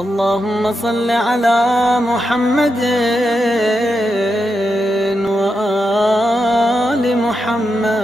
اللهم صل على محمد وآل محمد۔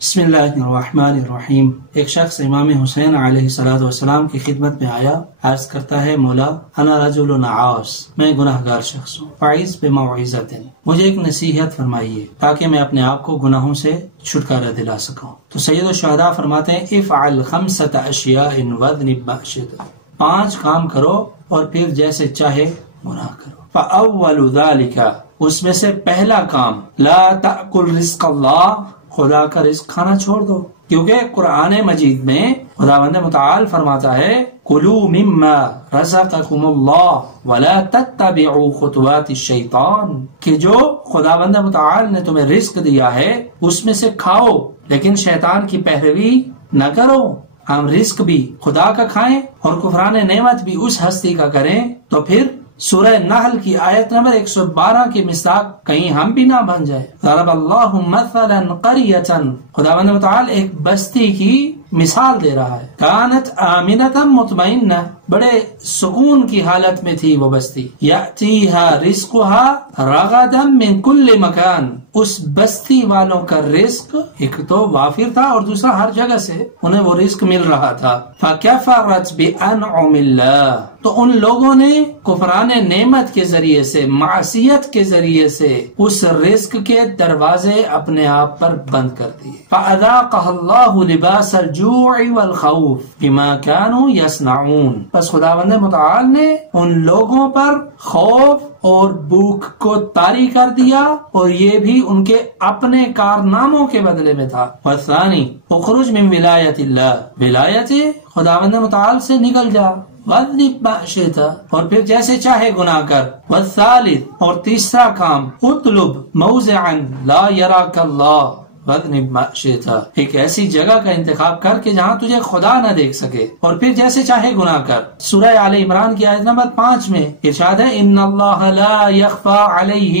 بسم اللہ الرحمن الرحیم۔ ایک شخص امام حسین علیہ السلام کی خدمت میں آیا، عرض کرتا ہے مولا انا رجل عاص، میں گناہگار شخص ہوں، فاعظ بموعظۃ، مجھے ایک نصیحت فرمائیے تاکہ میں اپنے آپ کو گناہوں سے چھٹکارا دلا سکوں۔ تو سید الشہداء فرماتے ہیں افعل 5 اشیاء واذنب ما شئت، 5 کام کرو اور پھر جیسے چاہے گناہ کرو۔ فاول ذلک، اس میں سے پہلا کام لا تأکل رزق اللہ، خدا کا رزق کھانا چھوڑ دو، کیونکہ قرآن مجید میں خداوند متعال فرماتا ہے کلوا مما رزقکم اللہ ولا تتبعوا خطوات الشیطان، کہ جو خداوند متعال نے تمہیں رزق دیا ہے اس میں سے کھاؤ لیکن شیطان کی پیروی نہ کرو۔ ہم رزق بھی خدا کا کھائیں اور کفران نعمت بھی اس ہستی کا کریں، تو پھر سورہ نحل کی آیت نمبر 112 کی مصداق کہیں ہم بھی نہ بن جائے۔ ضرب اللہ مثلا قریۃ، خداوند متعال ایک بستی کی مثال دے رہا ہے، کانت آمنۃ مطمئنہ، بڑے سکون کی حالت میں تھی وہ بستی، یأتیہا رزقہا رغدا من کل مکان، اس بستی والوں کا رزق ایک تو وافر تھا اور دوسرا ہر جگہ سے انہیں وہ رزق مل رہا تھا۔ فکفرت بانعم اللہ، تو ان لوگوں نے کفران نعمت کے ذریعے سے، معصیت کے ذریعے سے اس رزق کے دروازے اپنے آپ پر بند کر دیے۔ فاذاقها اللہ لباس الجوع والخوف بما كانوا يصنعون، بس خداوند متعال نے ان لوگوں پر خوف اور بھوک کو طاری کر دیا، اور یہ بھی ان کے اپنے کارناموں کے بدلے میں تھا۔ والثانی اخرج من ولایت اللہ، ولایت خداوند متعال سے نکل جا، وَاذْنِبْ مَا شِئْتَ، اور پھر جیسے چاہے گناہ کر۔ والثالث، اور تیسرا کام اطلب موضعا لا يراك اللہ، وَاذْنِبْ مَا شِئْتَ، ایک ایسی جگہ کا انتخاب کر کہ جہاں تجھے خدا نہ دیکھ سکے، اور پھر جیسے چاہے گناہ کر۔ سورہ آل عمران کی آیت نمبر 5 میں ارشاد ہے ان اللہ لا يخفى علیہ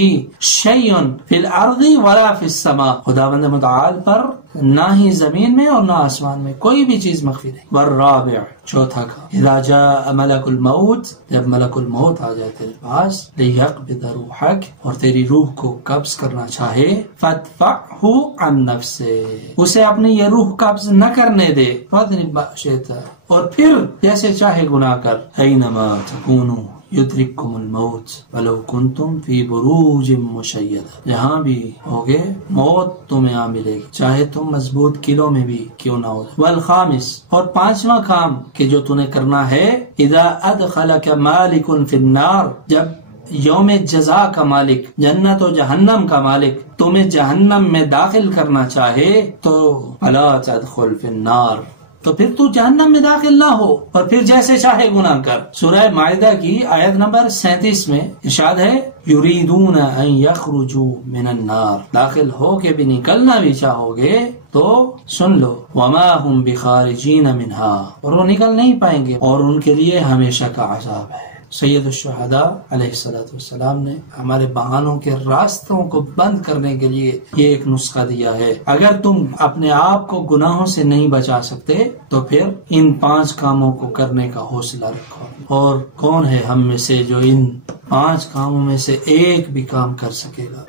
شیء فی الارض ولا فی السماء، خداوند متعال پر نہ ہی زمین میں اور نہ آسمان میں کوئی بھی چیز مخفی نہیں۔ والرابع، چوتھا کام اذا جاء ملک الموت، جب ملک الموت آ جائے تیرے پاس، لیقبض روحک، اور تیری روح کو قبض کرنا چاہے، فادفعہ عن نفسہ، اسے اپنی یہ روح قبض نہ کرنے دے، واذنب ما شئت، اور پھر جیسے چاہے گناہ کر۔ اینما تکونوا یدرککم الموت ولو کنتم فی بروج مشیدہ، جہاں بھی ہوگے موت تمہیں آ ملے گی، چاہے تم مضبوط قلعوں میں بھی کیوں نہ ہو۔ والخامس، اور 5واں کام کہ جو تمہیں کرنا ہے، اذا ادخلک مالک فی النار، جب یوم جزا کا مالک، جنت و جہنم کا مالک تمہیں جہنم میں داخل کرنا چاہے تو فلا تدخل فی النار، تو پھر تو جہنم میں داخل نہ ہو اور پھر جیسے چاہے گناہ کر۔ سورہ مائدہ کی آیت نمبر 37 میں ارشاد ہے یریدون ان یخرجوا من النار، داخل ہو کے بھی نکلنا بھی چاہو گے تو سن لو وما هم بخارجین منہا، اور وہ نکل نہیں پائیں گے اور ان کے لیے ہمیشہ کا عذاب ہے۔ سید الشہداء علیہ السلام نے ہمارے بہانوں کے راستوں کو بند کرنے کے لیے یہ ایک نسخہ دیا ہے۔ اگر تم اپنے آپ کو گناہوں سے نہیں بچا سکتے تو پھر ان 5 کاموں کو کرنے کا حوصلہ رکھو، اور کون ہے ہم میں سے جو ان 5 کاموں میں سے ایک بھی کام کر سکے گا؟